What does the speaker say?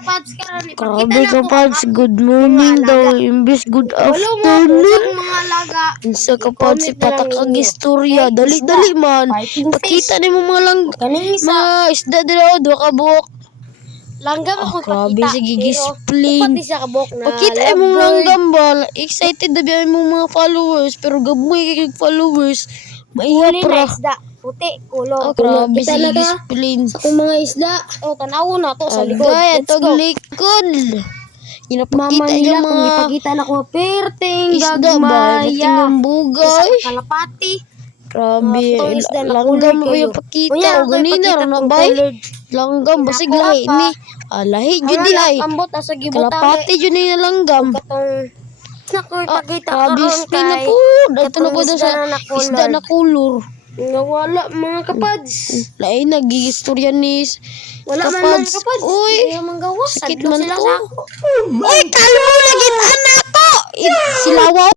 kapads karon Grabe kapads, good morning daw, imbis good afternoon. mga laga. Insa kapads, si patakag istorya, dali-dali man. Pakita ni mo mga mga isda dito, duha ka buok. Langgam akong Grabe, pakita. sige, Pero explain. upat siya kabok na Pakita mo langgam ba? Excited na biya mo mga followers, pero gaboy kay followers. Maiya Huli pra. na isda. Puti, kulong. Grabe, Kita sige, na ka explain. sa kung mga isda. O, tanaw na to sa likod. Agay, Let's atong go. likod. Mama Ginapakita nila yung kung mga ipakita na ko perting isda ba? Nating gagmaya. yung Isa bugay. ka kalapati. Grabe, Itong isda na langgam kulay mo kayo. yung pakita. Kuya, O ganina, ipakita na kung bay? colored. Langgam, basig Nakuha lahi pa. ni. Lahi, yun di ay. Ambot na sa gibutang. Kalapati yun ni langgam. Katong naku ipakita Grabe, karon explain na kay po. Ito na po sa isda na kulor. nawala mga kapads. Lain, nag-iistorya ni Wala man mga kapads. kapads. Uy, Ayaw manggawas. sakit Sadlo man sila to. sa ako. Uy, kalmo lagi anak ko. Silawaw.